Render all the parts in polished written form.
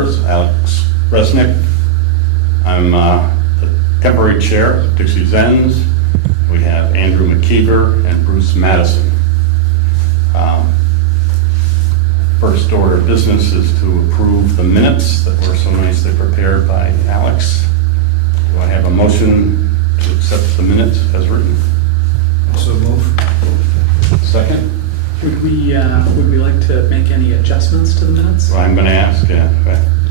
members, Alex Resnick. I'm the temporary chair, Dixie Zenz. We have Andrew McKeever and Bruce Madison. First order of business is to approve the minutes that were so nicely prepared by Alex. Do I have a motion to accept the minutes as written? So move. Second? Would we like to make any adjustments to the minutes? Well, I'm going to ask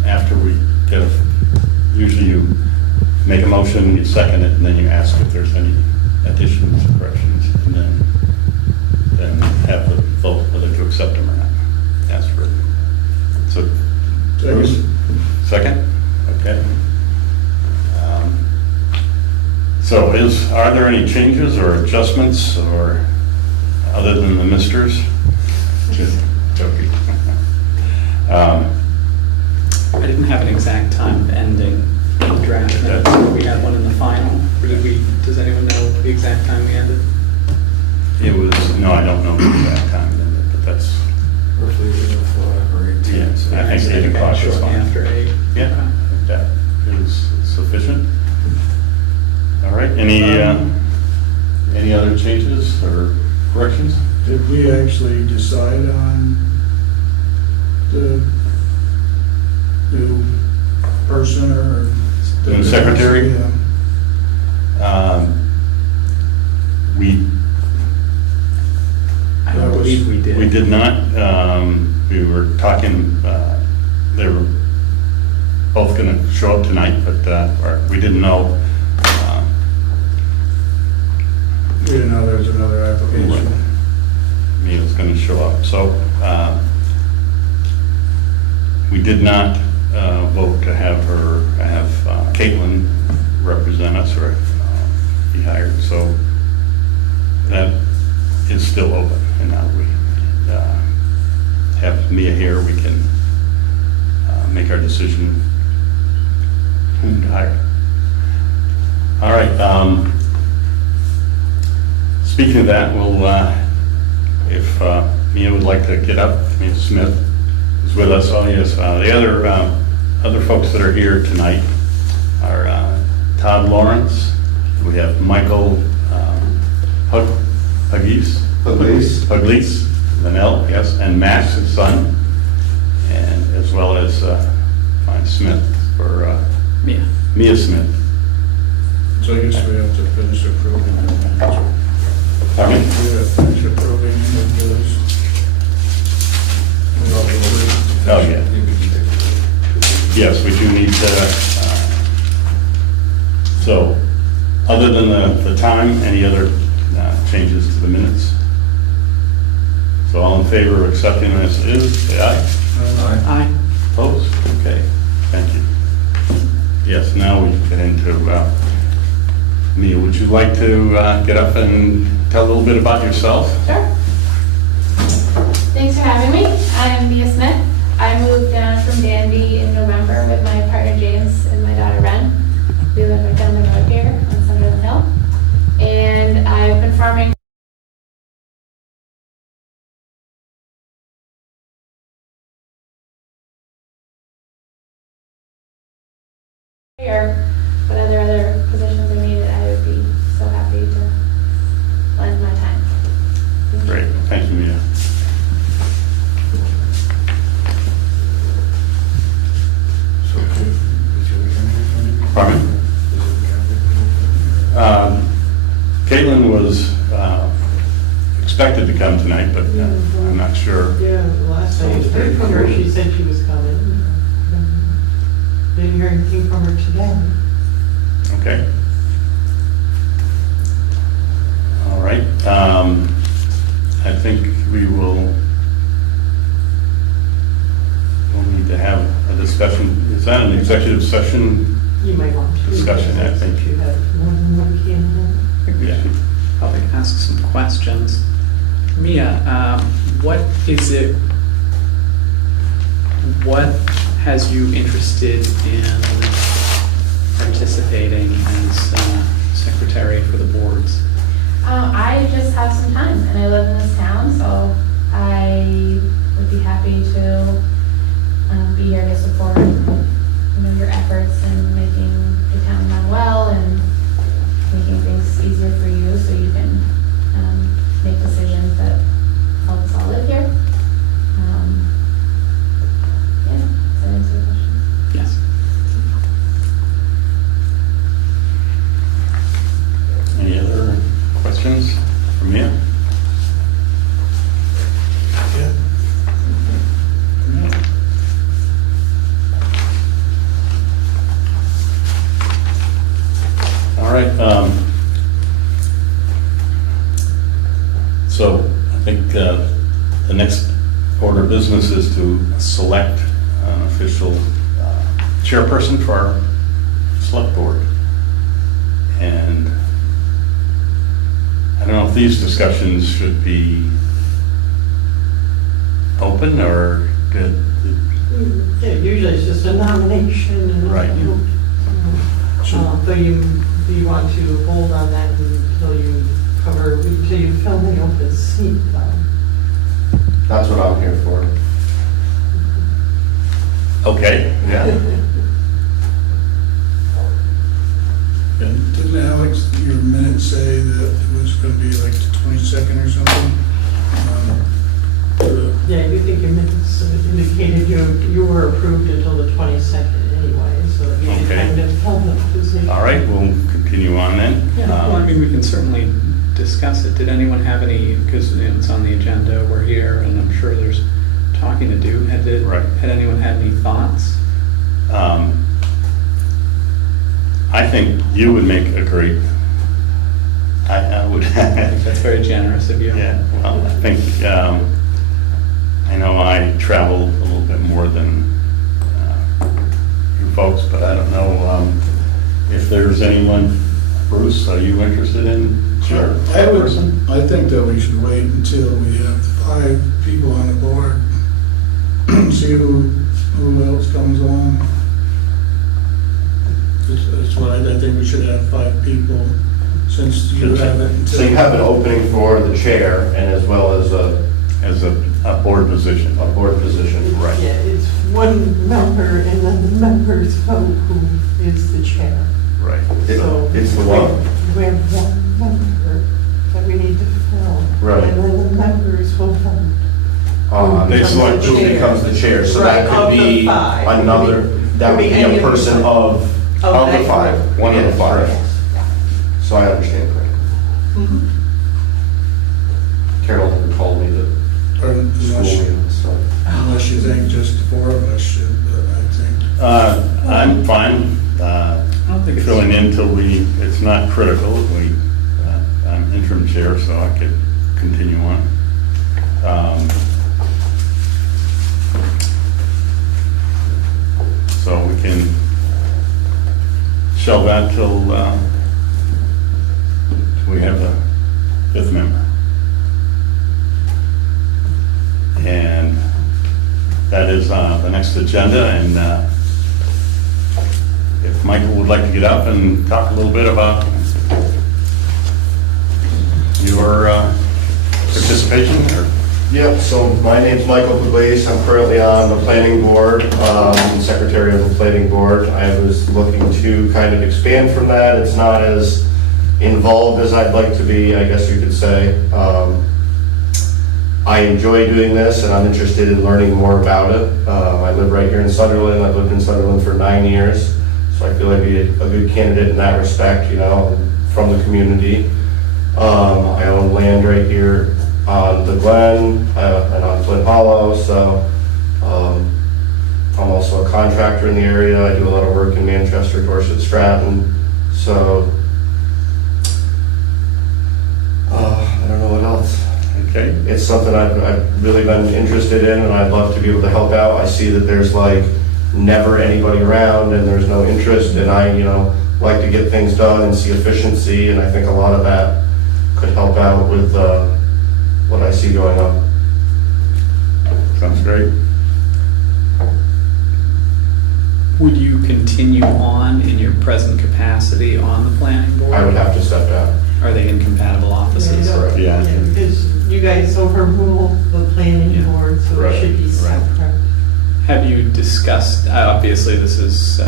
after we get usually you make a motion, you second it, and then you ask if there's any additions, corrections, and then have the vote whether to accept them or not. As written. So, Bruce, second? Okay. So are there any changes or adjustments or other than the misters? Just joking. I didn't have an exact time of ending the draft minutes. We had one in the final. Does anyone know the exact time we ended? It was, no, I don't know the exact time, but that's, Roughly 8 o'clock or 8. yes, I think 8 o'clock is Shortly fine. after 8. Yeah, I think that is sufficient. All right, any other changes or corrections? Did we actually decide on the new person or? the New secretary? Yeah. I don't believe we did. We did not. We were talking, they were both going to show up tonight, but we didn't know. We didn't know there was another application. Mia was going to show up. So we did not vote to have Caitlin represent us or be hired. So that is still open. And now we have Mia here. We can make our decision whom to hire. All right. Speaking of that, we'll, if Mia would like to get up, Mia Smith is with us. Oh yes, the other folks that are here tonight are Todd Lawrence. We have Michael Pugliese, Vanell, yes, and Max, his son, and as well as Smith for Mia Smith. So I guess we have to finish approving. Pardon me? We have to finish approving of those. Oh, yeah. Yes, we do need to, so, other than the time, any other changes to the minutes? So all in favor of accepting as is, say aye. Aye. Opposed? Okay, thank you. Yes, now we get into, Mia, would you like to get up and tell a little bit about yourself? Sure. Thanks for having me. I'm Mia Smith. I moved down from Danby in November with my partner James and my daughter Ren. We live right down the road here on Sunderland Hill. And I've been farming or whatever other positions are needed. I would be so happy to lend my time. Great, thank you, Mia. So, is your weekend? Pardon me? Caitlin was expected to come tonight, but I'm not sure. Yeah, the last time I heard from her, she said she was coming. Didn't hear anything from her today. Okay. All right. I think we'll need to have a discussion. Is that an executive session? You might want to. Discussion, I think. You have more than one candidate. I think we should probably ask some questions. Mia, what has you interested in participating as secretary for the boards? I just have some time, and I live in this town, so I would be happy to be here to support your efforts in making the town run well and making things easier for you so you can make decisions that help us all live here. Yeah, does that answer your question? Yes. Any other questions from you? Yeah. All right. So I think the next order of business is to select an official chairperson for our select board. And I don't know if these discussions should be open or good. Yeah, usually it's just a nomination and. Right. So you want to hold on that until you fill the open seat though? That's what I'm here for. Okay, yeah. And didn't Alex, your minutes say that it was gonna be like the 22nd or something? Yeah, you think your minutes indicated you were approved until the 22nd anyway, so you Okay. kind of held the position. All right, we'll continue on then. Yeah, well, I mean, we can certainly discuss it. Did anyone have any, because it's on the agenda, we're here, and I'm sure there's talking to do. Right. Had anyone had any thoughts? I think you would make a great, I would. I think that's very generous of you. Yeah, well, I think, I know I travel a little bit more than you folks, but I don't know if there's anyone. Bruce, are you interested in? Sure. I think that we should wait until we have 5 people on the board, see who else comes along. That's why I think we should have 5 people, since you have it until. So you have an opening for the chair and as well as As a board position. a board position. Right. Yeah, it's one member and then the members vote who is the chair. Right. So It's the one. We have one member that we need to fill. Right. And then the members will vote. They select who becomes the chair, so that Right, could of the be 5. another, that would be any a of the person 5. of the that 5. group. One of the Yes, 5. right. So I understand correctly. Mhm. Carol had told me that Or school unless, meeting, so. unless you think just the 4 of us should, but I think. I'm fine I don't think it's. filling in till it's not critical. I'm interim chair, so I could continue on. So we can shelve that till we have the 5th member. And that is the next agenda, and if Michael would like to get up and talk a little bit about your participation, or? Yep, so my name's Michael Pugliese. I'm currently on the planning board, secretary of the planning board. I was looking to kind of expand from that. It's not as involved as I'd like to be, I guess you could say. I enjoy doing this and I'm interested in learning more about it. I live right here in Sunderland. I've lived in Sunderland for 9 years, so I feel I'd be a good candidate in that respect, you know, from the community. I own land right here on the Glen and on Flint Hollow, so I'm also a contractor in the area. I do a lot of work in Manchester, Dorset, Stratton, so I don't know what else. Okay. It's something I've really been interested in, and I'd love to be able to help out. I see that there's like never anybody around and there's no interest, and I, you know, like to get things done and see efficiency, and I think a lot of that could help out with what I see going on. Sounds great. Would you continue on in your present capacity on the planning board? I would have to step down. Are they incompatible offices? Yeah. Because you guys overrule the planning Yeah. board, so Right, it should be right. separate. Have you discussed, obviously this is,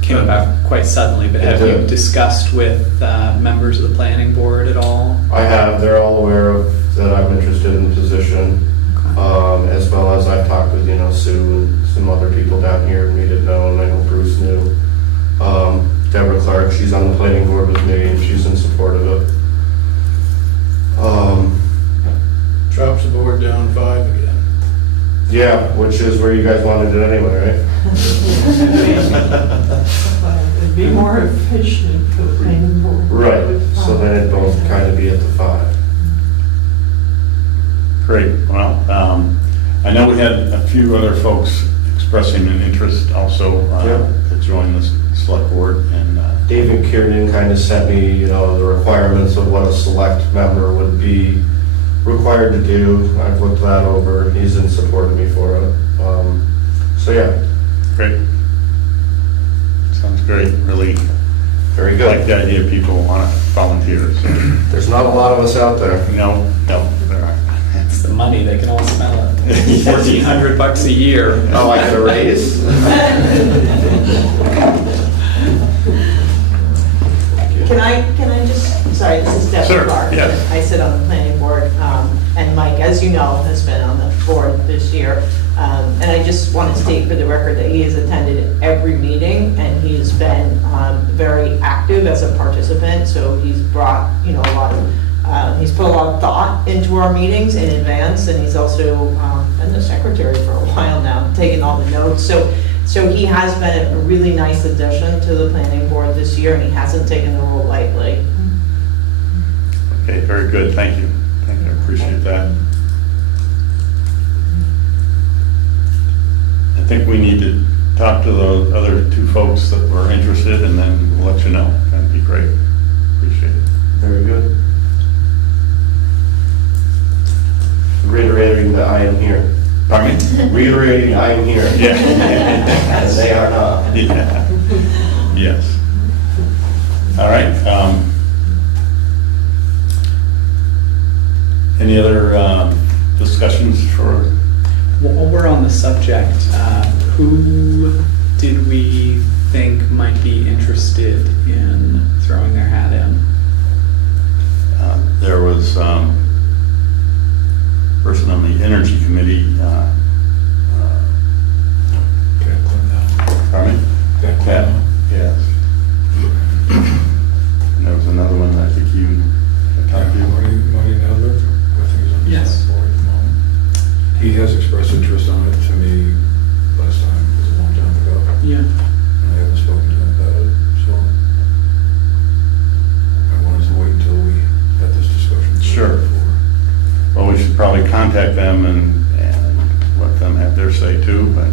came about quite suddenly, but have you discussed with members of the planning board at all? I have, they're all aware of that I'm interested in the position, as well as I've talked with, Sue and some other people down here, and we didn't know, and I know Bruce knew. Deborah Clark, she's on the planning board with me, and she's in support of it. Drops the board down 5 again. Yeah, which is where you guys wanted it anyway, It'd be more efficient for the planning board. right? Right, so then it'd both kind of be at the 5. Great, well, I know we had a few other folks expressing an interest also to join the select board, and David Kiernan kind of sent me, the requirements of what a select member would be required to do. I've looked that over. He's in support of me for it. So yeah, great. Sounds great, really very like good. the idea of people want to volunteer. So. There's not a lot of us out there. No, there aren't. It's the money, they can all smell it. $1,400 a year. Oh, I get a raise? Can I just, sorry, this is Deborah Sure, Clark. yes. I sit on the planning board, and Mike, as you know, has been on the board this year. And I just want to state for the record that he has attended every meeting, and he's been very active as a participant, so he's brought, a lot of, he's put a lot of thought into our meetings in advance, and he's also been the secretary for a while now, taking all the notes. So he has been a really nice addition to the planning board this year, and he hasn't taken the role lightly. Okay, very good, thank you. I appreciate that. I think we need to talk to the other 2 folks that were interested, and then we'll let you know. That'd be great. Appreciate it. Very good. Reiterating that I am here. Pardon me? Reiterating I am here. Yeah. As they are not. Yeah. Yes. All right. Any other discussions for? While we're on the subject, who did we think might be interested in throwing their hat in? There was person on the Energy Committee. Pardon me? Cat. Yes. And there was another one that I think you talked to. Marty Nadler, I think he's on the Yes. select board at the moment. He has expressed interest on it to me last time, it was a long time ago, Yeah. and I haven't spoken to him about it, so I wanted to wait until we had this discussion. Sure. Well, we should probably contact them and let them have their say too, but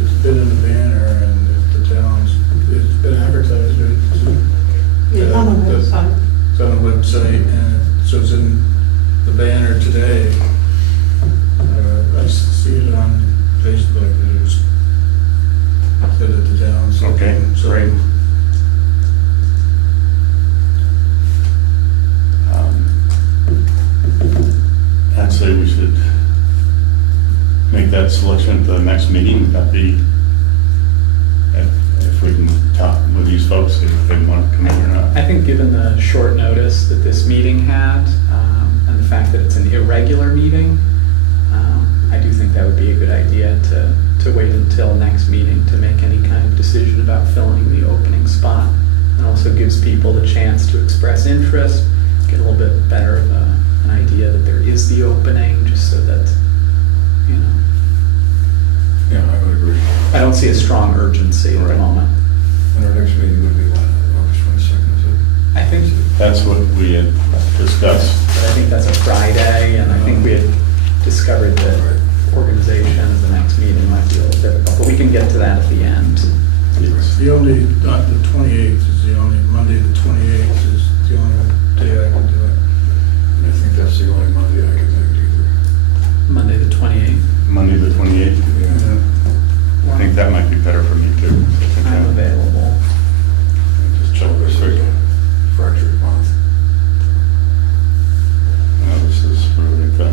It's been in the banner, and if the towns, it's been advertised, right? Yeah, on the website. It's on the website, and so it's in the banner today. I see it on Facebook, that it was said at the towns. Okay, great. I'd say we should make that selection at the next meeting. Would that be, if we can talk with these folks, if they want to come in or not? I think given the short notice that this meeting had, and the fact that it's an irregular meeting, I do think that would be a good idea to wait until next meeting to make any kind of decision about filling the opening spot. And also gives people the chance to express interest, get a little bit better of an idea that there is the opening, just so that, Yeah, I would agree. I don't see a strong urgency at the Right. moment. And our next meeting would be when, August 22nd, is it? I think, That's what we had discussed. but I think that's a Friday, and I think we had discovered that organization of the next meeting might be a little difficult, but we can get to that at the end. Yes. The only, not the 28th is the only, Monday the 28th is the only day I can do it. And I think that's the only Monday I can make either. Monday the 28th, Monday the 28th. Yeah. I think that might be better for me too. I'm available. Just check this This is quick. a fractured month. No, this is really the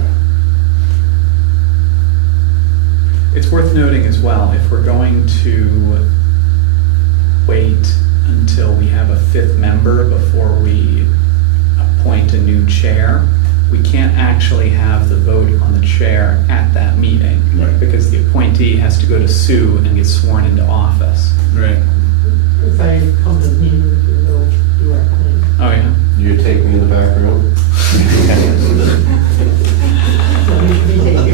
It's worth noting as well, if we're going to wait until we have a fifth member before we appoint a new chair, we can't actually have the vote on the chair at that meeting. Right. Because the appointee has to go to Sue and get sworn into office. Right. If I come to the meeting, you'll do our thing. Oh, yeah? You take me in the back room? So we should be taking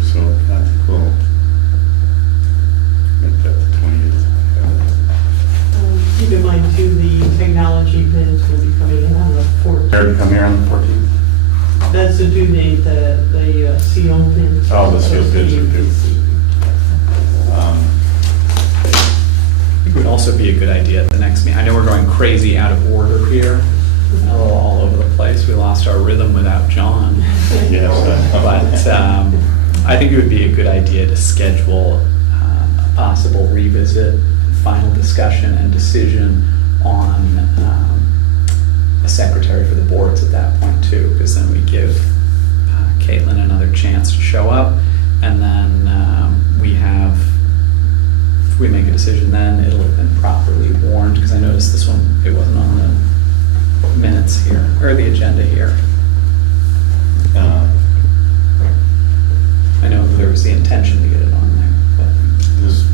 So I think we'll make that the 28th. Keep in mind too, the technology bids will be coming in on the 14th. Care to come here on the 14th? That's the due date, the CO bids. Oh, the CO bids are due. I think it would also be a good idea at the next meeting. I know we're going crazy out of order here, a little all over the place. We lost our rhythm without John. Yes. But I think it would be a good idea to schedule a possible revisit, final discussion and decision on a secretary for the boards at that point too, because then we give Caitlin another chance to show up, and then if we make a decision then, it'll have been properly warned, because I noticed this one, it wasn't on the minutes here, or the agenda here. I know there was the intention to get it on there, but. This,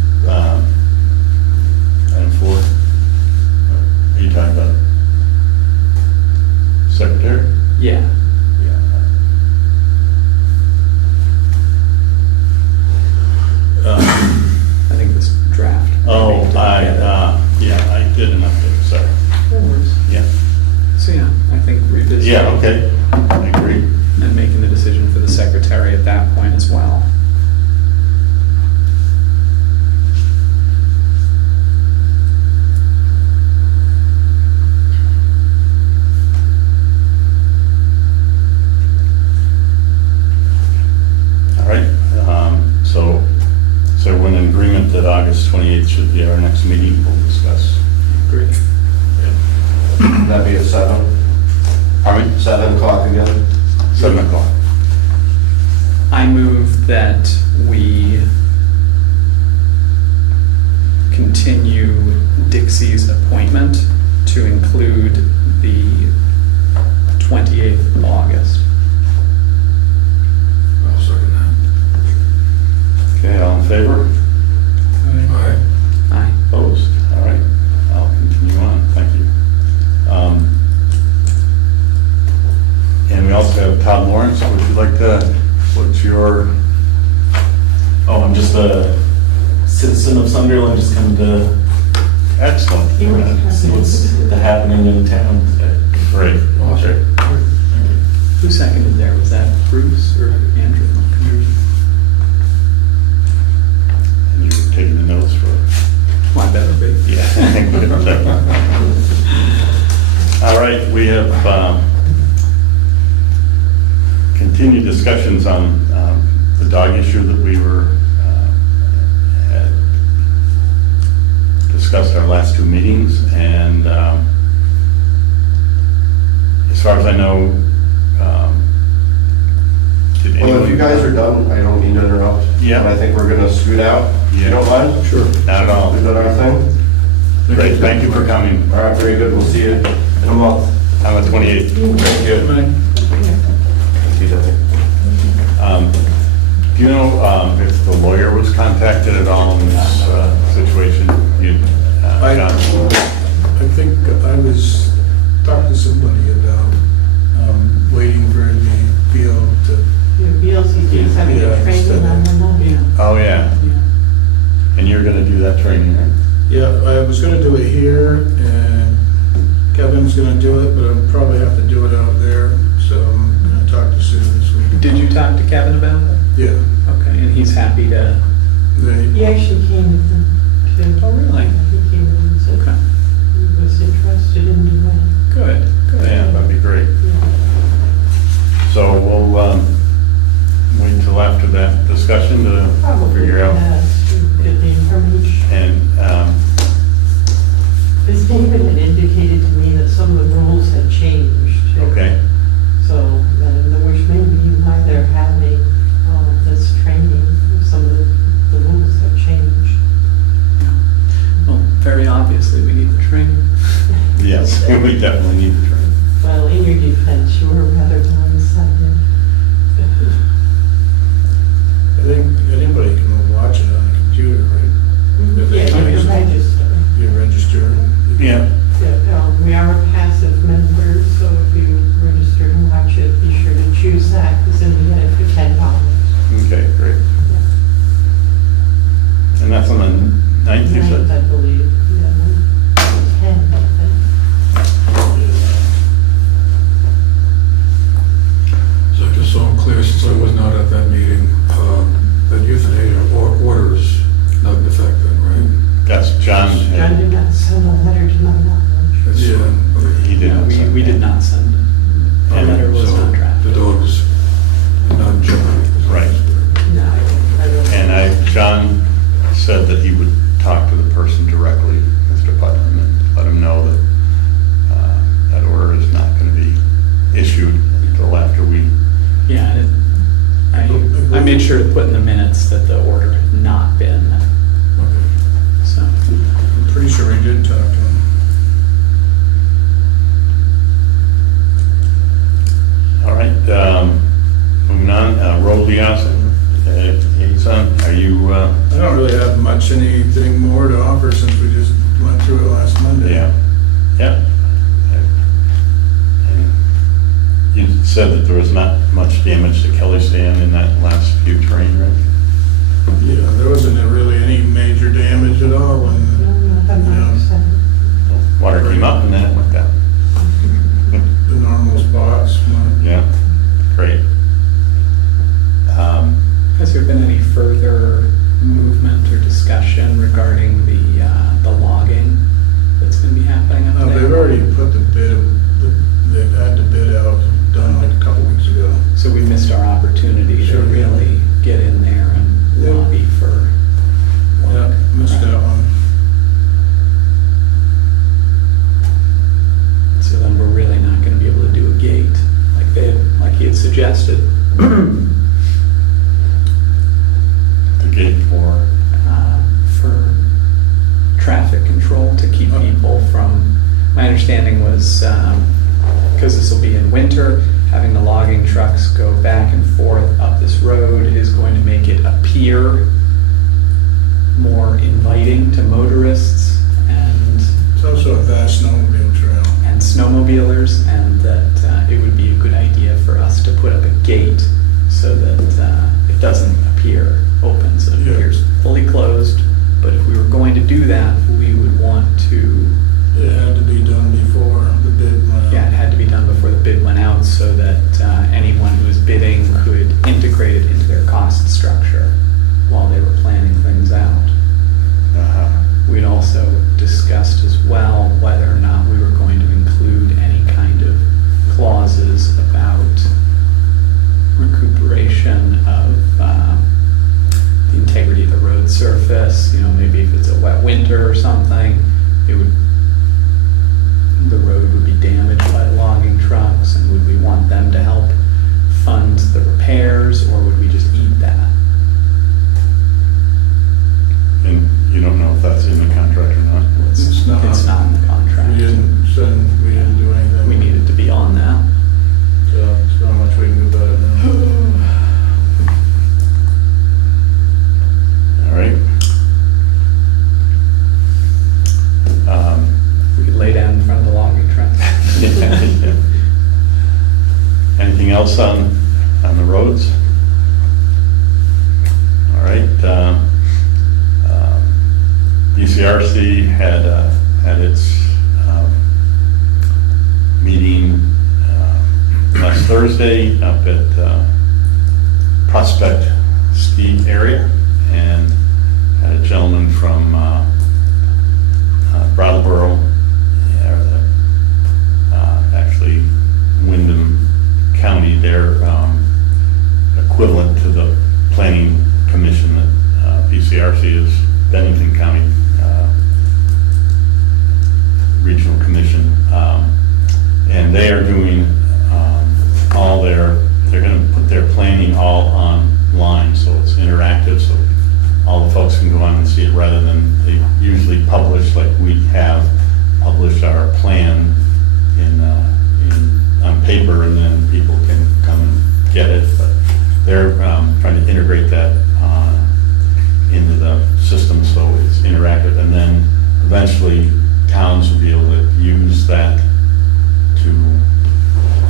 item 4, are you talking about secretary? Yeah. I think this draft. Oh, I did an update, sorry. Yeah, So yeah, I think revisit. yeah, okay, I agree. And making the decision for the secretary at that point as well. All right, so we're in agreement that August 28th should be our next meeting, we'll discuss. Great. That'd be at 7? Pardon me? 7 o'clock again? 7 o'clock. I move that we continue Dixie's appointment to include the 28th of August. I'll second that. Okay, all in favor? All right. Aye. Opposed? All right, I'll continue on, thank you. And we also have Todd Lawrence, would you like to, what's your, Oh, I'm just a citizen of Sunderland, just coming to excellent. see what's happening in town today. Great, okay. Who seconded there? Was that Bruce or Andrew? And you were taking the notes for, Well, I better be. yeah. All right, we have continued discussions on the dog issue that we had discussed our last 2 meetings, and as far as I know, did anyone? Well, if you guys are done, I don't mean to interrupt. Yeah. But I think we're gonna scoot out, if you Yeah. don't mind? Sure. Not at all. We've done our thing? Great, thank you for coming All right, very good, we'll see you in a month. on the 28th. Thank you. Thank you, Debbie. Do you know if the lawyer was contacted at all in this situation? John? I think I was talking to somebody about waiting for the appeal to, Your VLCT is having Yeah, a training on Monday. Oh, yeah. And you're gonna do that training, right? yeah, I was gonna do it here, and Kevin's gonna do it, but I'll probably have to do it out there, so I'm gonna talk to Sue this week. Did you talk to Kevin about it? Yeah. Okay, and he's happy to, He actually came with them too. oh, really? He came and said Okay, he was interested in doing it. good, good. Yeah, that'd be great. So we'll wait until after that discussion to Probably figure out. to get the information. And, Because David had indicated to me that some of the rules had changed too. okay, So, which may be why so I'm clear, since I was not at that meeting, that euthanasia orders not in effect then, right? That's John. John did not send a letter to my knowledge. It's, Yeah. okay. He did Yeah, not we, send we that. did not send it. The letter was So not the drafted. dog's not in jeopardy. Right. No, I don't. And John said that he would talk to the person directly, Mr. Putnam, and let him know that that order is not going to be issued until after we, Yeah, I made sure to put in the minutes that the order had not been, Okay. so. I'm pretty sure we did talk to him. all right, moving on, road liaison, are you, I don't really have much anything more to offer since we just went through it last Monday. yeah, yeah. And you said that there was not much damage to Kelly's Dam in that last few terrain, right? Yeah, there wasn't really any major damage at all, No, and not that Yeah. much. Water came up and then it went down. the normal spots. Yeah, great. Has there been any further movement or discussion regarding the logging that's going to be happening up there? They've already put the bid, they've had the bid out, done like a couple weeks ago. So we missed our opportunity to Sure, yeah. really get in there and Yeah. lobby for Yeah, work. missed Right. that one. So then we're really not going to be able to do a gate like he had suggested. The gate For traffic control to keep people from, my understanding was, because this will be in winter, having the logging trucks go back and forth up this road is going to make it appear more inviting to motorists and It's also a vast snowmobile trail. snowmobilers, and that it would be a good idea for us to put up a gate so that it doesn't appear open, so it Yeah. appears fully closed. But if we were going to do that, we would want to, It had to be done before the bid went out. yeah, it had to be done before the bid went out so that anyone who was bidding could integrate it into their cost structure while they were planning things out. Uh-huh. We'd also discussed as well whether or not we were going to include any kind of clauses about recuperation of the integrity of the road surface. You know, maybe if it's a wet winter or something, the road would be damaged by logging trucks, and would we want them to help fund the repairs, or would we just eat that? And you don't know if that's in the contract or not? It's not. It's not in the contract. We didn't do anything. We needed to be on that. So there's not much we can do about it now. All right. We could lay down in front of the logging truck. Anything else on the roads? All right. DCRC had its meeting last Thursday up at Prospect Ski area, and had a gentleman from Brattleboro, actually Wyndham County, their equivalent to the planning commission that BCRC is, Bennington County Regional Commission, and they are doing they're going to put their planning all online, so it's interactive, so all the folks can go on and see it rather than they usually publish, like we have published our plan on paper, and then people can come and get it. But they're trying to integrate that into the system so it's interactive, and then eventually towns will be able to use that to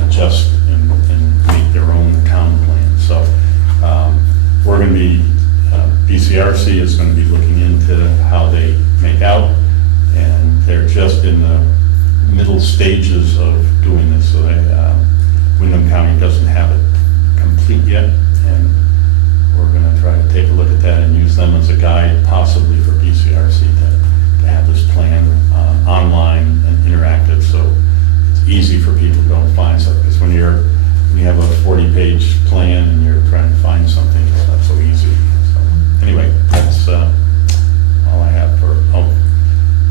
adjust and make their own town plan. So we're going to be, BCRC is going to be looking into how they make out, and they're just in the middle stages of doing this. So Wyndham County doesn't have it complete yet, and we're gonna try to take a look at that and use them as a guide, possibly for BCRC to have this plan online and interactive, so it's easy for people to go and find stuff, because when you have a 40-page plan and you're trying to find something, it's not so easy. So, anyway, that's all I have for,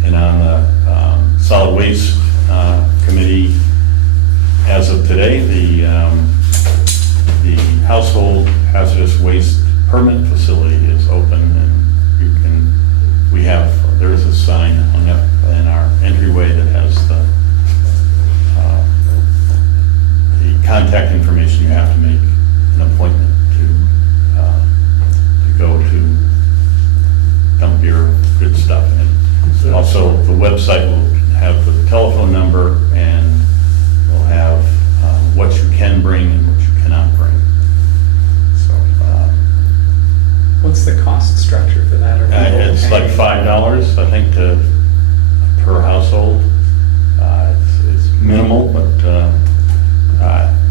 and on the solid waste committee, as of today, the household hazardous waste permit facility is open, and there is a sign hung up in our entryway that has the contact information. You have to make an appointment to go to dump your good stuff in. Also, the website will have the telephone number, and will have what you can bring and what you cannot bring. So, What's the cost structure for that? it's like $5, I think, per household. It's minimal, but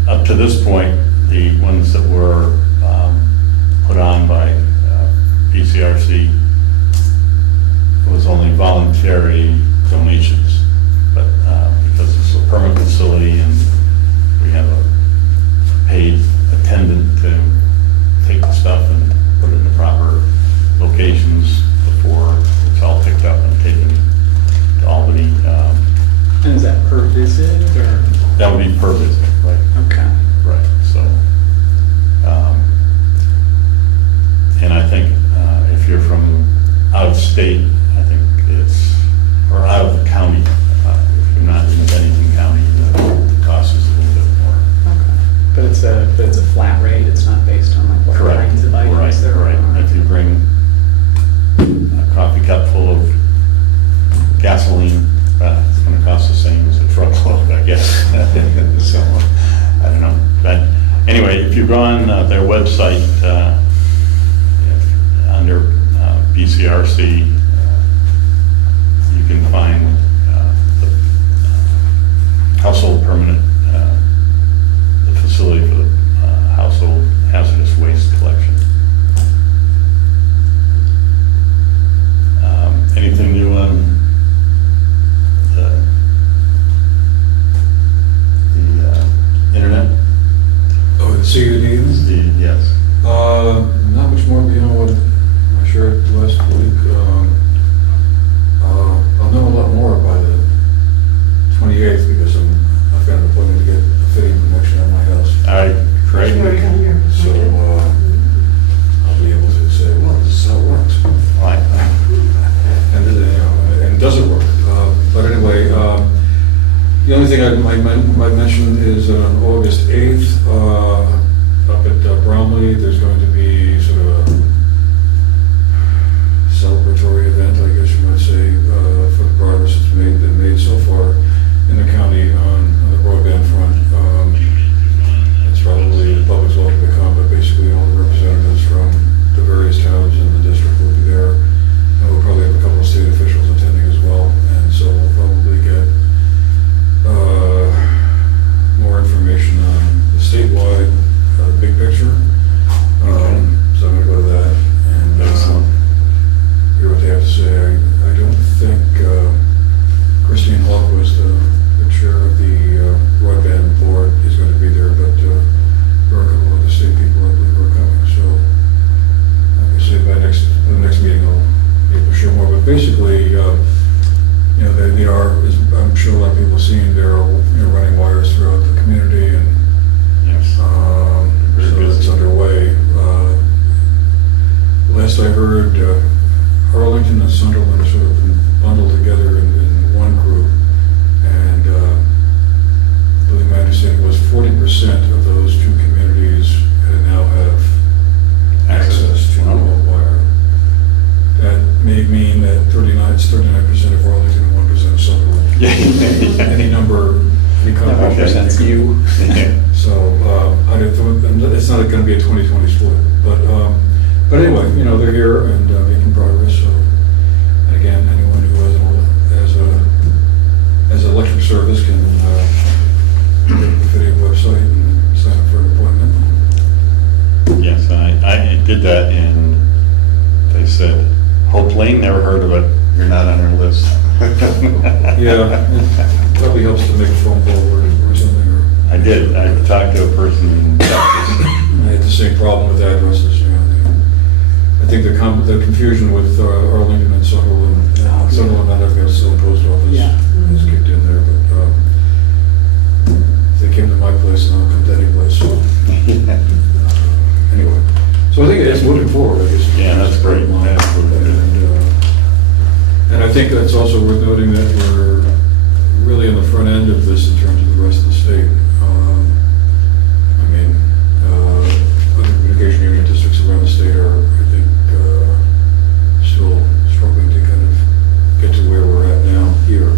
up to this point, the ones that were put on by BCRC was only voluntary donations, but because it's a permanent facility and we have a paid attendant to take the stuff and put it in the proper locations before it's all picked up and taken to Albany. And is that per visit, or? That would be per visit, right? Okay. Right, so, and I think if you're from out of state, I think or out of the county, if you're not in Bennington County, the cost is a little bit more. Okay. But it's a flat rate, it's not based on like what Correct. kinds of items Right, there are? right. If you bring a coffee cup full of gasoline, it's gonna cost the same as a truckload, I guess. So, I don't know. But anyway, if you go on their website, under BCRC, you can find the household permanent, the facility for the household hazardous waste collection. Anything new on the internet? Oh, the CUD? Yes. Not much more beyond what I shared last week. I'll know a lot more by the 28th because I've got an appointment to get a fitting connection at my house. All right, great. Right down here. So I'll be able to say, well, this is how it works. Right. And does it work? But anyway, the only thing I might mention is that on August 8th, up at Bromley, there's going to be sort of a celebratory event, I guess you might say, for the progress that's been made so far in the county on the broadband front. It's probably the public's welcome to come, but basically all the representatives from the various towns in the district will be there. And we'll probably have a couple of state officials attending as well, and so we'll probably get more information on the statewide big picture. So I'm going to go to that and hear what they have to say. I don't think Christine Hawk was the chair of the broadband board is going to be there, but there are a couple of the state people I believe are coming. So like I say, by the next meeting I'll be able to share more. But basically, they are, as I'm sure a lot of people have seen, they're running wires throughout the community, and Yes. so it's underway. Last I heard, Arlington and Sunderland sort of been bundled together in one group, and I believe my understanding was 40% of those two communities now have access to mobile wire. That may mean that 39% of Arlington and 1% of Sunderland. Any number, any That combination. represents you. So it's not going to be a 20-20 split, but anyway, they're here and making progress. So, and again, anyone who has electric service can go to the video website and sign up for an appointment. did that and they said, Hope Lane, never heard of it, you're not on our list. Yeah, it probably helps to make a phone call or something, or. I did, I talked to a person in Texas. I had the same problem with addresses, you know. I think the confusion with Arlington and Sunderland, Sunderland, I don't think it's still a post office, Yeah. has kicked in there, but if they came to my place, and I'll come to any place, so. Anyway, so I think it's moving forward, I guess. Yeah, that's great. And I think that's also worth noting that we're really on the front end of this in terms of the rest of the state. I mean, other communication union districts around the state are, I think, still struggling to kind of get to where we're at now here.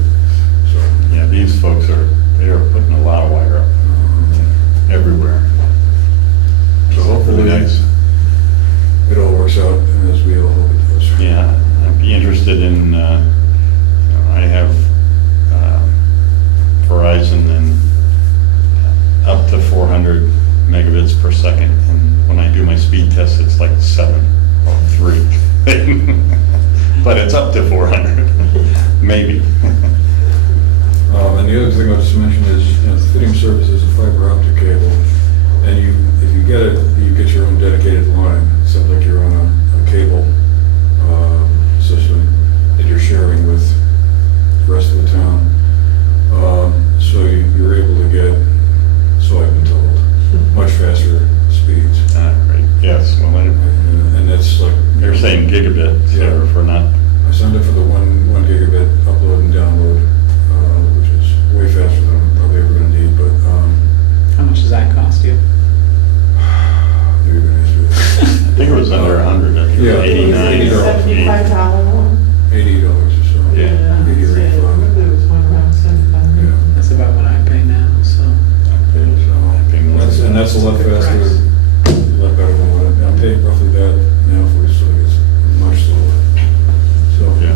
So, Yeah, these folks they are putting a lot of wire up everywhere. so hopefully Really nice. it all works out as we all hope it does. Yeah, I'd be interested in, I have Verizon and up to 400 megabits per second. And when I do my speed test, it's like 7 or 3. But it's up to 400, maybe. And the other thing I'll just mention is, the fitting service is a fiber optic cable. And if you get it, you get your own dedicated line. It's not like you're on a cable system that you're sharing with the rest of the town. So you're able to get, so I've been told, much faster speeds. Great, yes, well, And that's like. you're saying gigabit, Yeah. so for not, I signed up for the one gigabit upload and download, which is way faster than I'm probably ever gonna need, but, How much does that cost you? you're gonna ask me that. I think it was under 100, I think it Yeah. was 89 or $75 one. $80 or so. Yeah. 80 or 85. There was one around 75. Yeah. That's about what I pay now, so. That's a lot Good faster, price. a lot better than what I'm paying roughly that now for, so it's much slower. So, Yeah,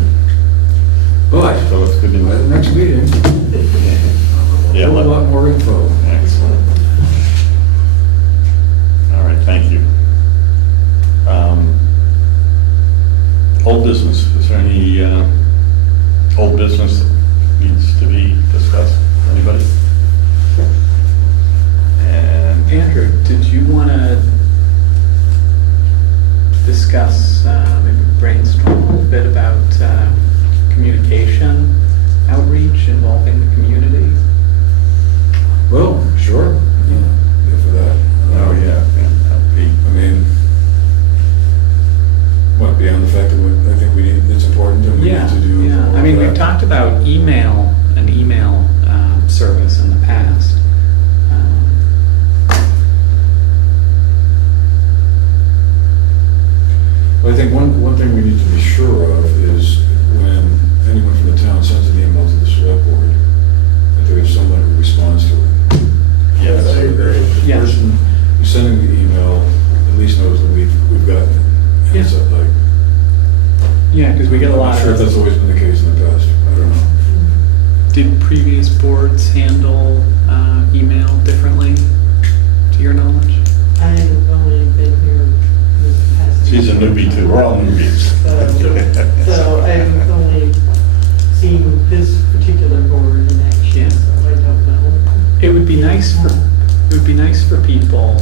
but, so it's good to by the know. next meeting, Yeah, a whole lot more info. Excellent. All right, thank you. Old business, is there any old business that needs to be discussed? Anybody? And Andrew, did you want to discuss, maybe brainstorm a little bit about communication outreach involving the community? Well, sure, yeah, for that. Oh, yeah, that would be, I mean, what, beyond the fact that I think it's important and we need to do. Yeah, more I mean, of we've that. talked about an email service in the past. Well, I think one thing we need to be sure of is when anyone from the town sends an email to the select board, that there is someone who responds to it. yes, I So agree. The Yeah. person who's sending the email at least knows that we've gotten it. And it's like, Yeah, because we get a I'm lot not sure if of, that's always been the case in the past, I don't know. did previous boards handle email differently, to your knowledge? I have only been here this past. She's a newbie too, we're all newbies. So I've only seen this particular board in action, Yeah. so I don't know. It would be nice for people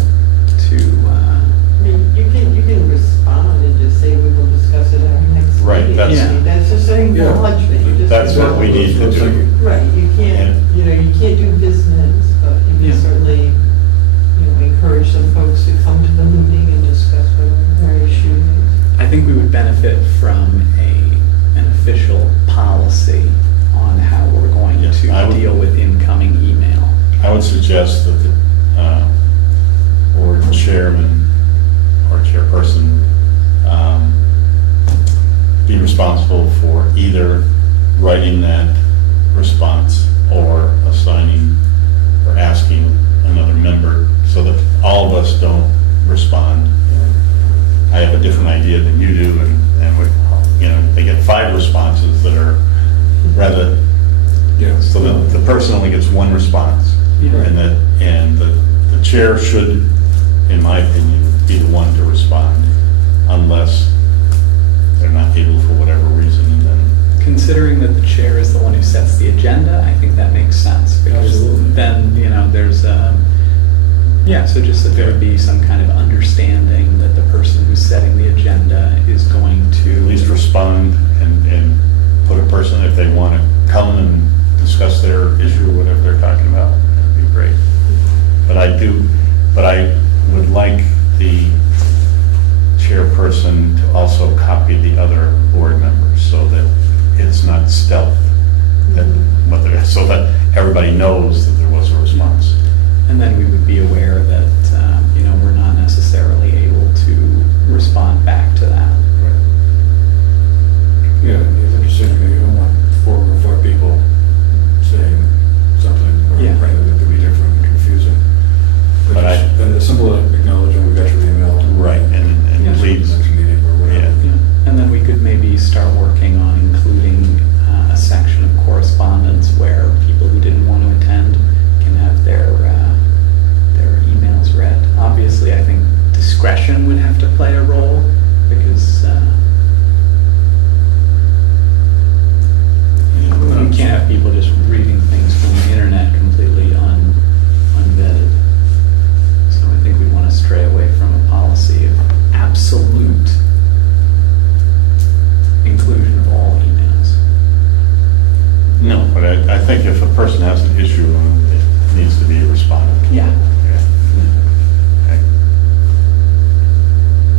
to, I mean, you can respond and just say we will discuss it at our next Right, meeting. that's- I mean, that's just an Yeah. acknowledgement. You just- That's what we need to do. Right, you can't, you can't do business, but you Yeah. can certainly, encourage some folks to come to the meeting and discuss whatever their issue is. I think we would benefit from an official policy on how we're going Yes, I to would- deal with incoming email. I would suggest that the board chairman or chairperson be responsible for either writing that response or assigning or asking another member so that all of us don't respond. I have a different idea than you do, and we, they get 5 responses that are rather, Yeah. so the person only gets 1 response. Yeah. And the chair should, in my opinion, be the one to respond. unless they're not able for whatever reason, and then, Considering that the chair is the one who sets the agenda, I think that makes sense. Because Absolutely. then, there's, so just that there would be some kind of understanding that the person who's setting the agenda is going to. at least respond and put a person, if they want to come and discuss their issue or whatever they're talking about, that'd be great. But I would like the chairperson to also copy the other board members so that it's not stealth, so that everybody knows that there was a response. And then we would be aware that, we're not necessarily able to respond back to that. Yeah, it's interesting, you don't want 4 or 5 people saying something, or Yeah. frankly, that could be different and confusing. But just a simple acknowledgement, we got your email. Right, and Yeah. please, Next meeting or whatever. Yeah. And then we could maybe start working on including a section of correspondence where people who didn't want to attend can have their emails read. Obviously, I think discretion would have to play a role because we can't have people just reading things from the internet completely unvetted. So I think we want to stray away from a policy of absolute inclusion of all emails. no, but I think if a person has an issue, it needs to be responded to. Yeah. Yeah. Okay.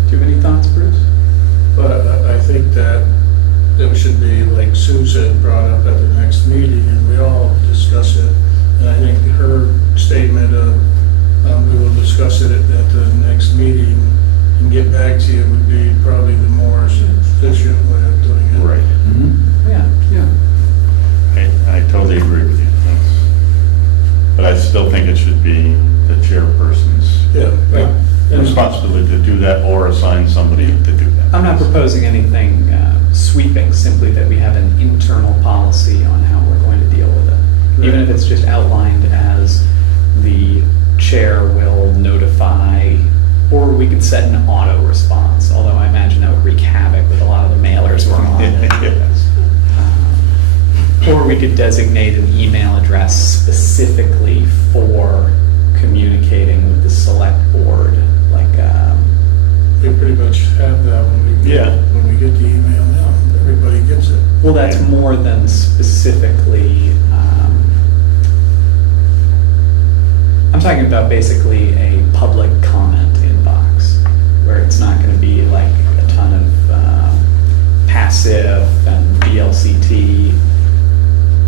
Do you have any thoughts, Bruce? But I think that it should be, like Sue said, brought up at the next meeting, and we all discuss it. And I think her statement of, we will discuss it at the next meeting and get back to you would be probably the more efficient way of doing it. Right. Yeah. I totally agree with you. But I still think it should be the chairperson's Yeah. responsibility to do that or assign somebody to do that. I'm not proposing anything sweeping, simply that we have an internal policy on how we're going to deal with it. Even if it's just outlined as the chair will notify, or we could set an auto response, although I imagine that would wreak havoc with a lot of the mailers we're on. Yes. Or we could designate an email address specifically for communicating with the select board, like, We pretty much have that when we Yeah. get the email now. Everybody gets it. well, that's more than specifically, I'm talking about basically a public comment inbox, where it's not going to be like a ton of passive and VLCT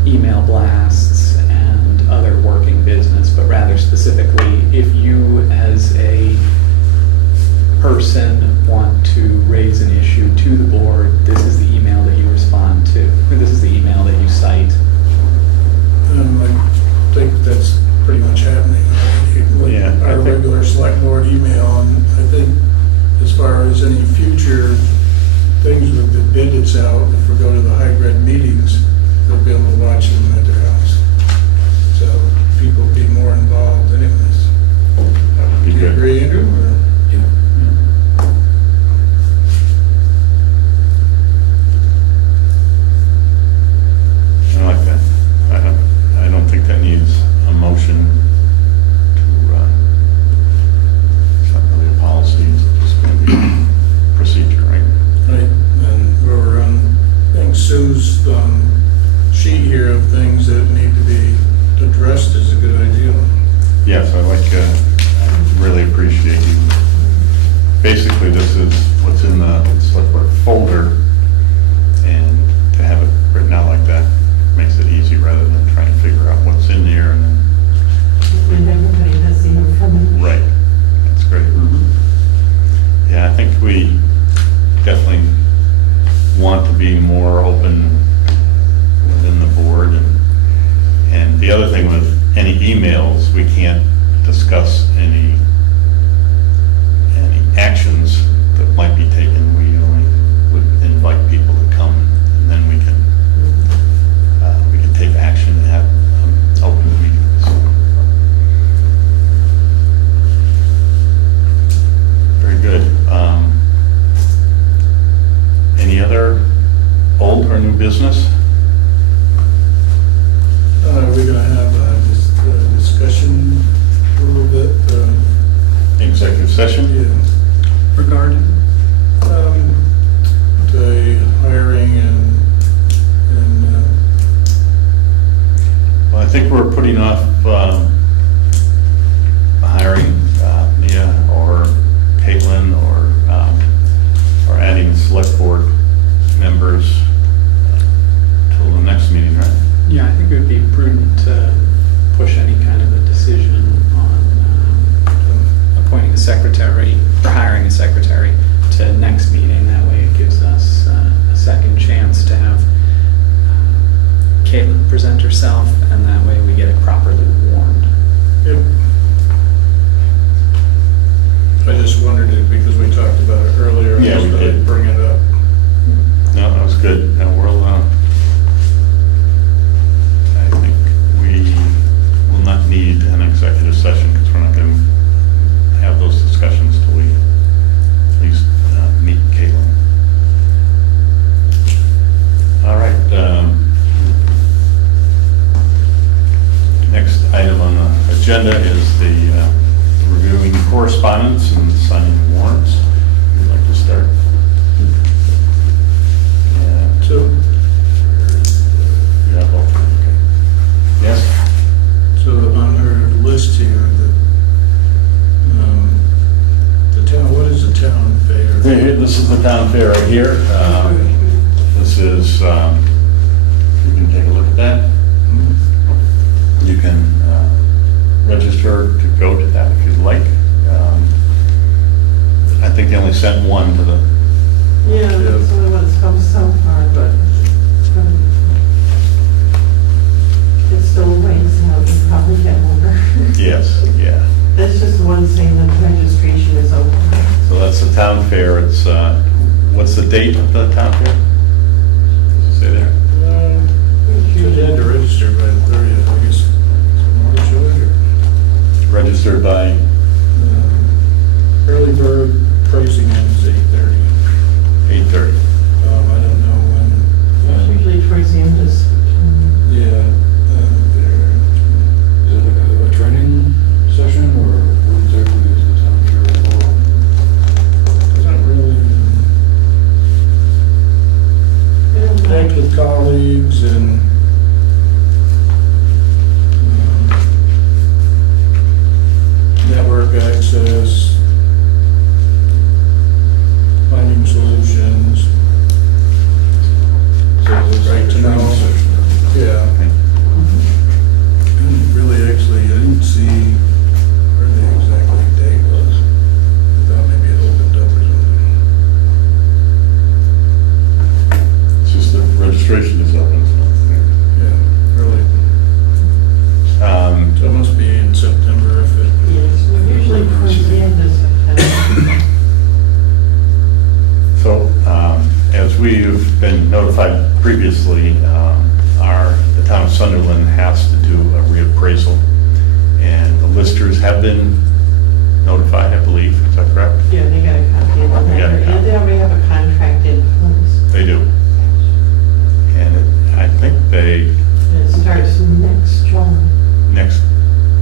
email blasts and other working business, but rather specifically, if you as a person want to raise an issue to the board, this is the email that you respond to, or this is the email that you cite. I think that's pretty much happening already with Yeah, I our think- regular select board email. And I think as far as any future things with the bid that's out, if we go to the hybrid meetings, they'll be able to watch them at their house. So people will be more involved anyways. That would be Do you good. agree, Andrew? Or- county secretary to next meeting. That way it gives us a second chance to have Caitlin present herself, and that way we get it properly warned. Yep. I just wondered it because we talked about it earlier. Yeah, we so I'd did. bring it up. No, that was good. Now, we'll, I think we will not need an executive session because we're not going to have those discussions till we at least meet Caitlin. All right. Next item on the agenda is the reviewing correspondence and signing warrants. Would you like to start? Yeah. So, Yeah, okay. Yes? so on her list here, the town, what is the town fair? This is the town fair right here. This is, you can take a look at that. You can register to go to that if you'd like. I think they only sent one to the, Yeah, that's the only one that's come so far, but it's still a ways out, we'll probably get more. yes, yeah. That's just one saying that registration is open. So that's the town fair. It's, what's the date of the town fair? Does it say there? So they had to register by the 30th, I guess. So March or Registered by, early bird pricing ends 8:30. 8:30. I don't know when. It's usually towards the end of September. Yeah, there. Is it like a training session, or what exactly is the town fair for? It's not really. Connect with colleagues and network access, finding solutions. So it's like Right a to training know. session. Yeah. And really, actually, I didn't see where the exact date was. Thought maybe it opened up or something. It's just the registration is open, so. Yeah, really. So it must be in September if it. Yes, usually towards the end of September. So, as we've been notified previously, the town of Sunderland has to do a reappraisal, and the listers have been notified, I believe, is that correct? Yeah, they got a copy of the They got a letter, copy. and they already have a contract in place. They do. And I think they, And it starts next July, next,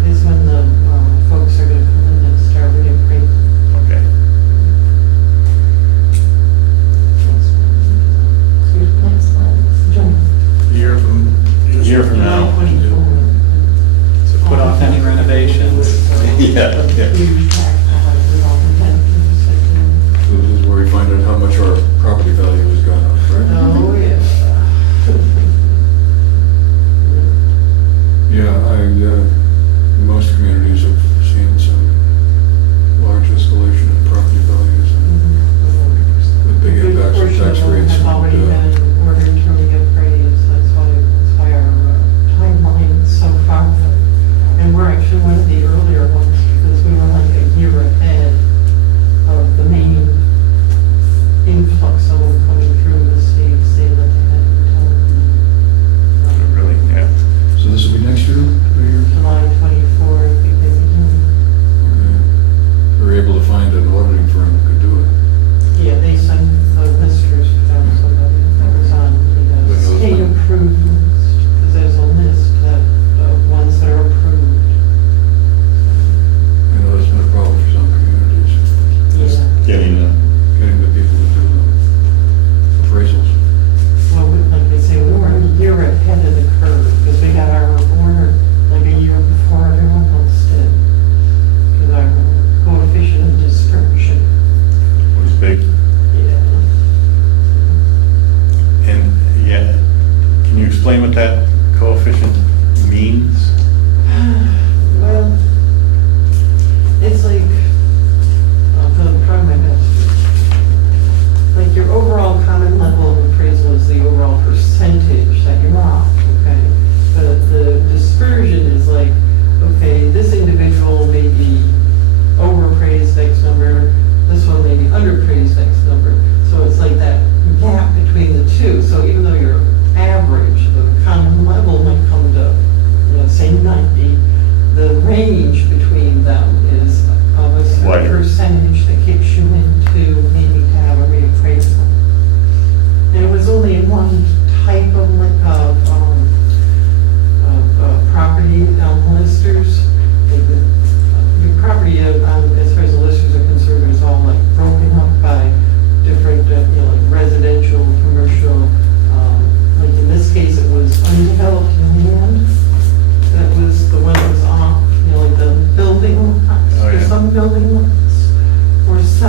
is when the folks are gonna come in and start reappraising. okay. July. A year from. A year from now. July 24. So put off any renovations. Yeah, yeah. Huge tax holiday with all the benefits.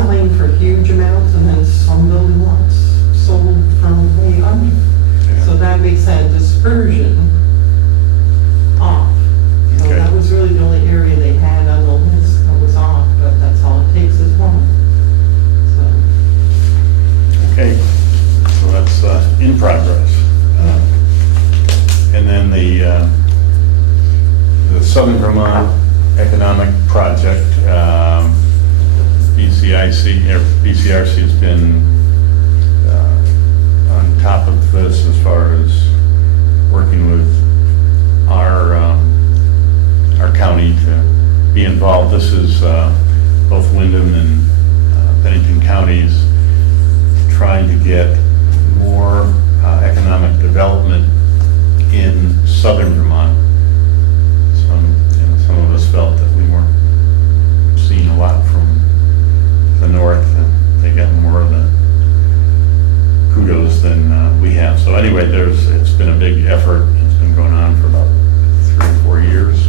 selling for huge amounts and then some building lots sold from way under. So that makes that dispersion off. So Okay. that was really the only area they had on the list that was off, but that's all it takes is one. So, Okay, so that's in progress. And then the Southern Vermont Economic Project, BCRC has been on top of this as far as working with our county to be involved. This is both Wyndham and Bennington counties trying to get more economic development in southern Vermont. Some of us felt that we weren't seeing a lot from the north, and they got more of the kudos than we have. So anyway, it's been a big effort. It's been going on for about 3 or 4 years.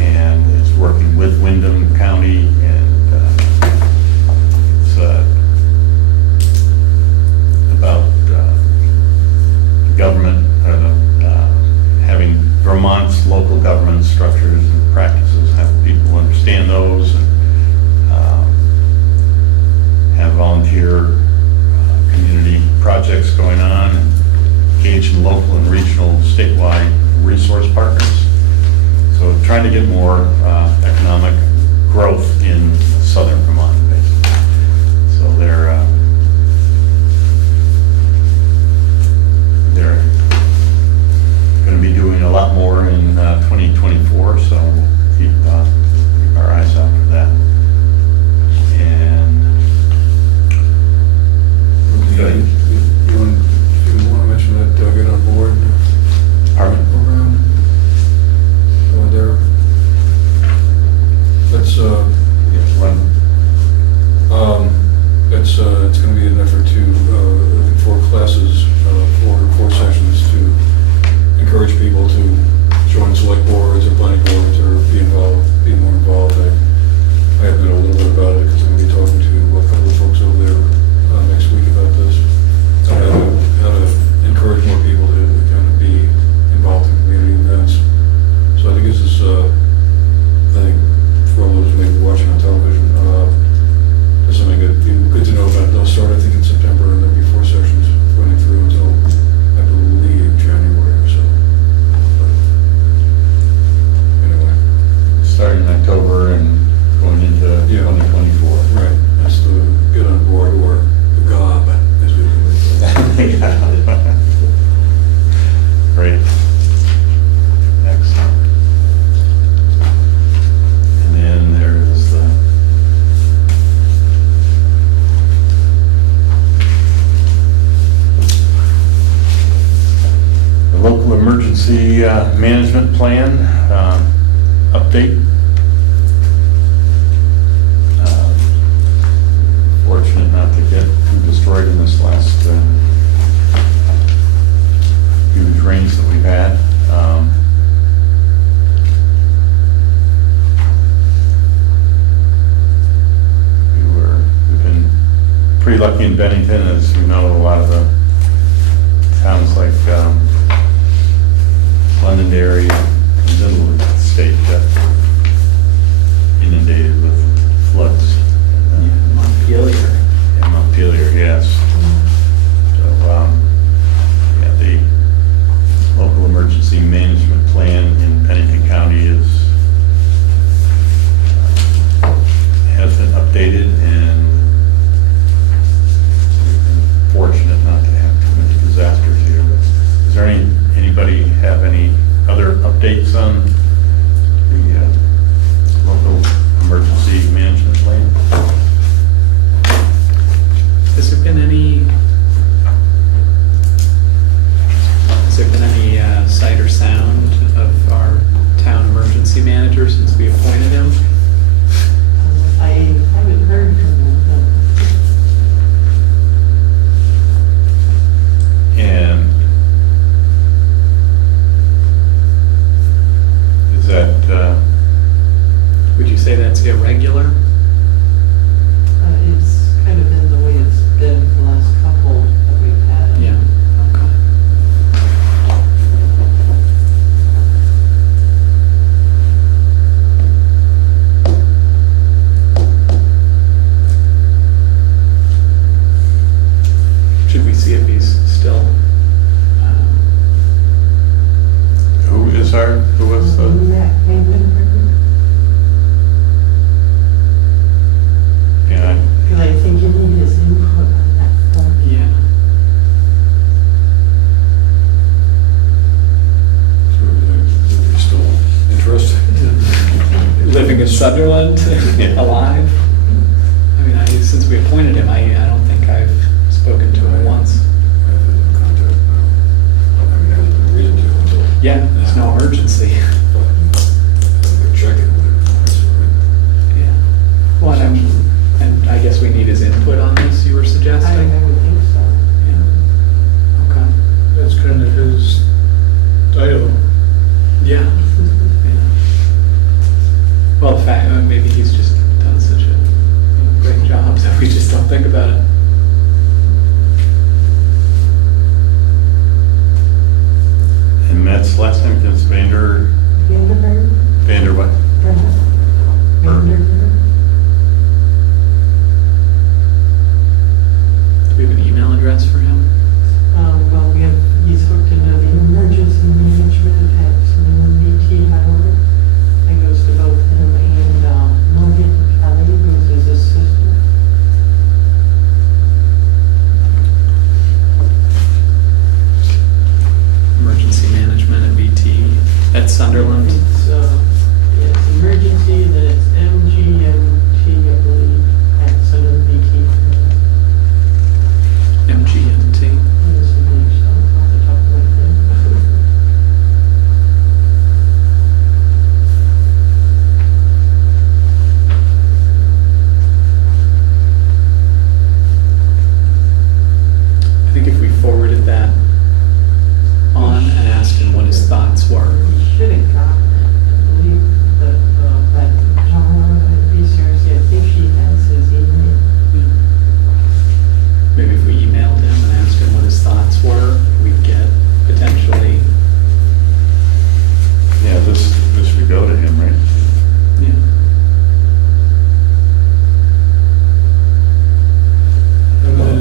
And it's working with Wyndham County, and it's about government, having Vermont's local government structures and practices, have people understand those, and have volunteer community projects going on, and engage in local and regional statewide resource partners. So trying to get more economic growth in southern Vermont, basically. So they're going to be doing a lot more in 2024, so we'll keep our eyes out for that. And Okay. You want to mention that Get on Board Pardon? program? There. That's, yes, one. it's going to be an effort to, for classes, for sessions to encourage people to join select boards or planning boards or be more involved. I have known a little bit about it because I'm going to be talking to a couple of folks over there next week about this. How to encourage more people to kind of be involved in community events. So I think this is, for all those who may be watching on television, there's something good to know about. They'll start, I think, in September, and there'll be 4 sessions running through until, I believe, January or so. But anyway. Starting in October and going into 2024. Right, that's the Get on Board, or the GOB, as we call it. Great. Excellent. And then there's the local emergency management plan update. Fortunate not to get too destroyed in this last huge rains that we've had. We've been pretty lucky in Bennington, as you know, a lot of the towns like Londonderry, middle of the state, got inundated with floods. Montpelier. And Montpelier, yes. So, the local emergency management plan in Pennington County has been updated, and we've been fortunate not to have too many disasters here. But is there anybody have any other updates I'll think about it. And Matt's last name is Vander what? Do we have an email address for him? Well, he's hooked into the emergency management at Sunderland VT, however. It goes to both him and Morgan Kelly, who's his assistant. Emergency management at BT at Sunderland. It's emergency, then it's MGMT, I believe, at Sunderland VT. MGMT. There's some big stuff off the top of my head. I think if we forwarded that on and asked him what his thoughts were. We should have gotten it. I believe that John at BCRC, I think she has his email. Maybe if we emailed him and asked him what his thoughts were, we'd get potentially, Yeah, this would go to him, right? yeah. Him and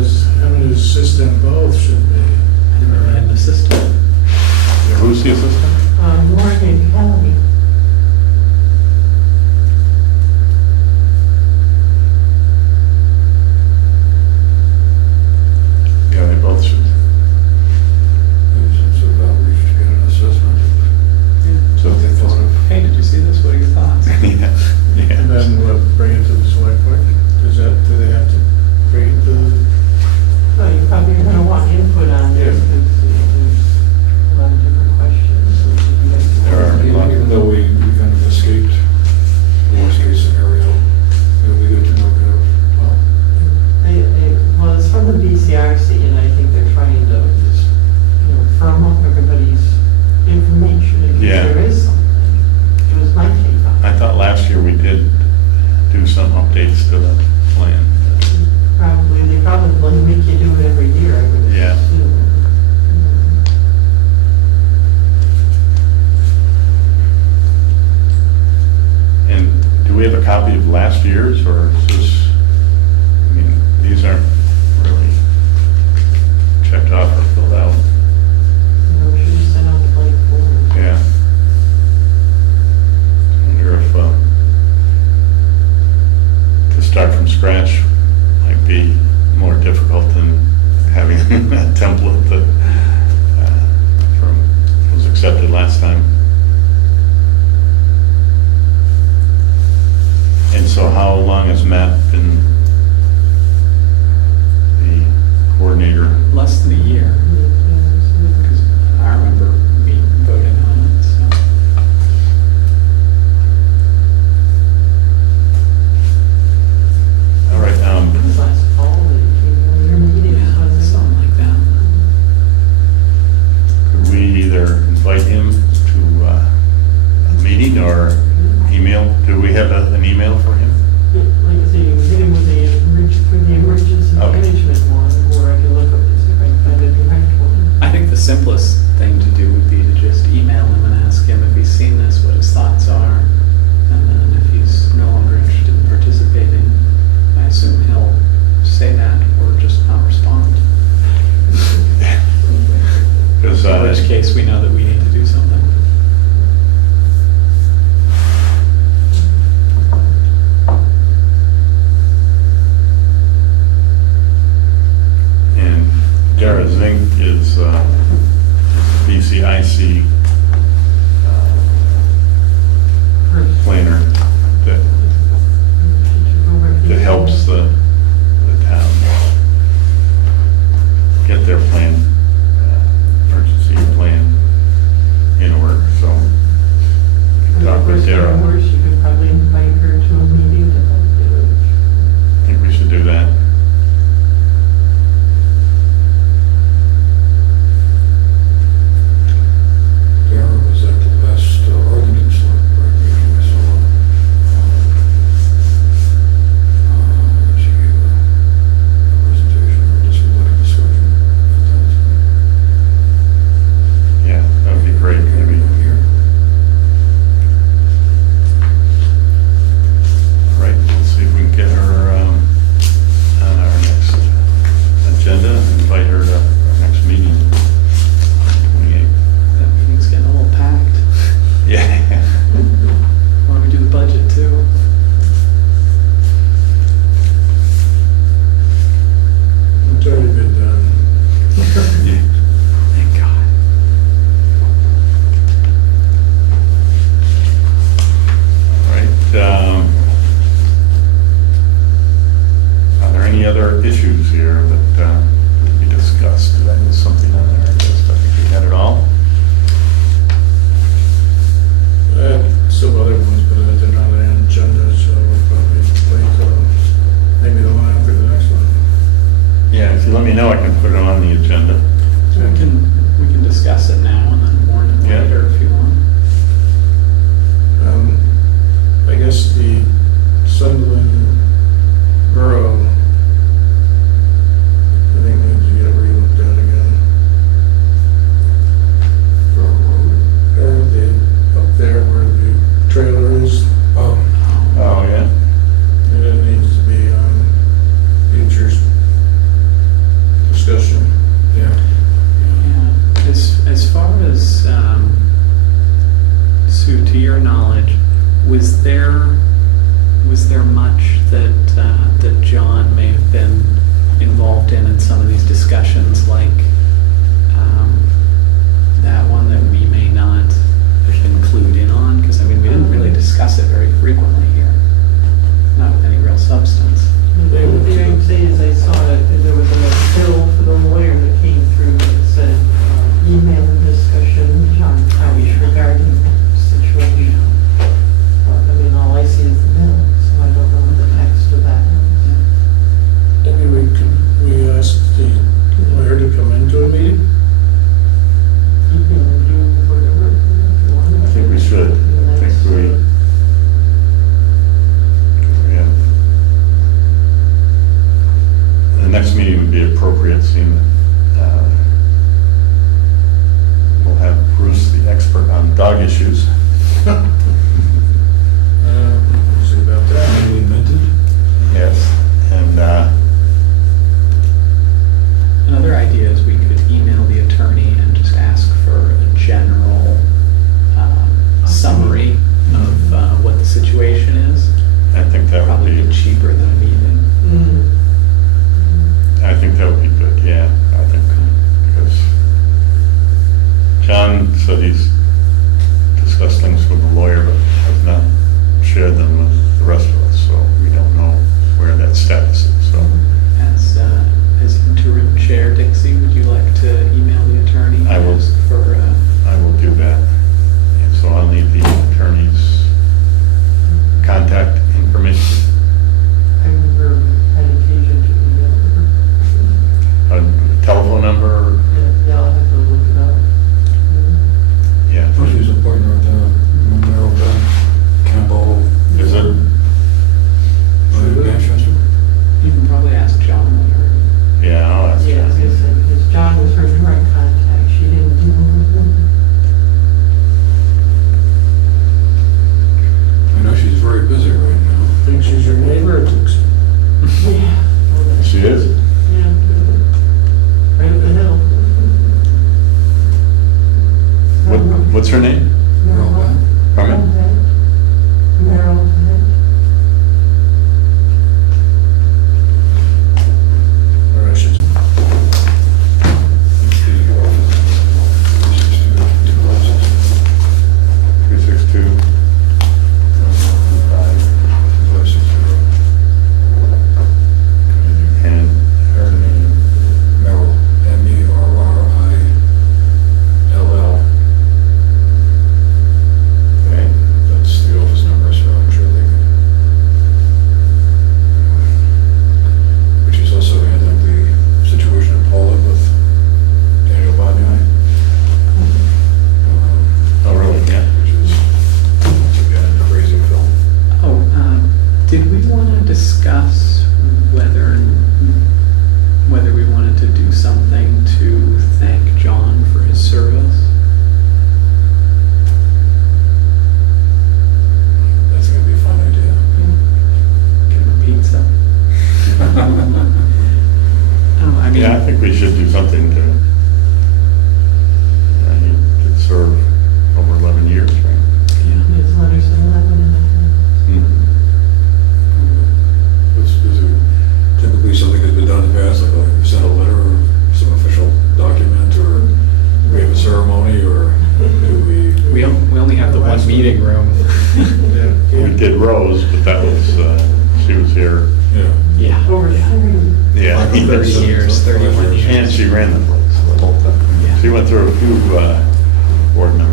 his assistant both should be. And the system. Who's the assistant? Morgan Kelly. Yeah, they both should. Maybe some sort of outreach to get an assessment. So What they thought of. Hey, did you see this? What are your thoughts? Yeah, yeah. And then we'll bring it to the select board. Do they have to bring it to the? Well, you probably are going to want input on this Yeah. because there's a lot of different questions. There are. Even though we kind of escaped the worst case scenario, it'll be good to know kind of, Well, it's from the BCRC, and I think they're trying to just, firm up everybody's information in Yeah. case there is something. It was my take on it. I thought last year we did do some updates to the plan. They probably make you do it every year, I would Yeah. assume. And do we have a copy of last year's, or is this, I mean, these aren't really checked off or filled out? We should have sent out the blank form. Yeah. I wonder if, to start from scratch might be more difficult than having a template that was accepted last time. And so how long has Matt been the coordinator? Less than a year, because I remember me voting on it, so. All right, It was last fall that you came to your meetings, Yeah, wasn't it? something like that. could we either invite him to a meeting or email? Do we have an email for him? Like I say, you can hit him with for the emergency Okay. management one, or I can look up this if I can find a direct one. I think the simplest thing to do would be to just email him and ask him if he's seen this, what his thoughts are, and then if he's no longer interested in participating, I assume he'll say that or just not respond. Because, In which case, we know that we need to do something. and Dara Zink is issues here that we discussed. Did I miss something on there? I guess I think we had it all. I had some other ones, but they're not on the agenda, so we'll probably wait till maybe the one after the next one. Yeah, if you let me know, I can put it on the agenda. So we can discuss it now and then warn it Yeah. later if you want. I guess the Sunderland Borough, I think needs to get re-looked at again. Up there where the trailer is, Oh, yeah. and it needs to be on future discussion. Yeah. Yeah, as far as mean, 30 years, 31 years. And she ran the place the whole time. Yeah. She went through a few board members.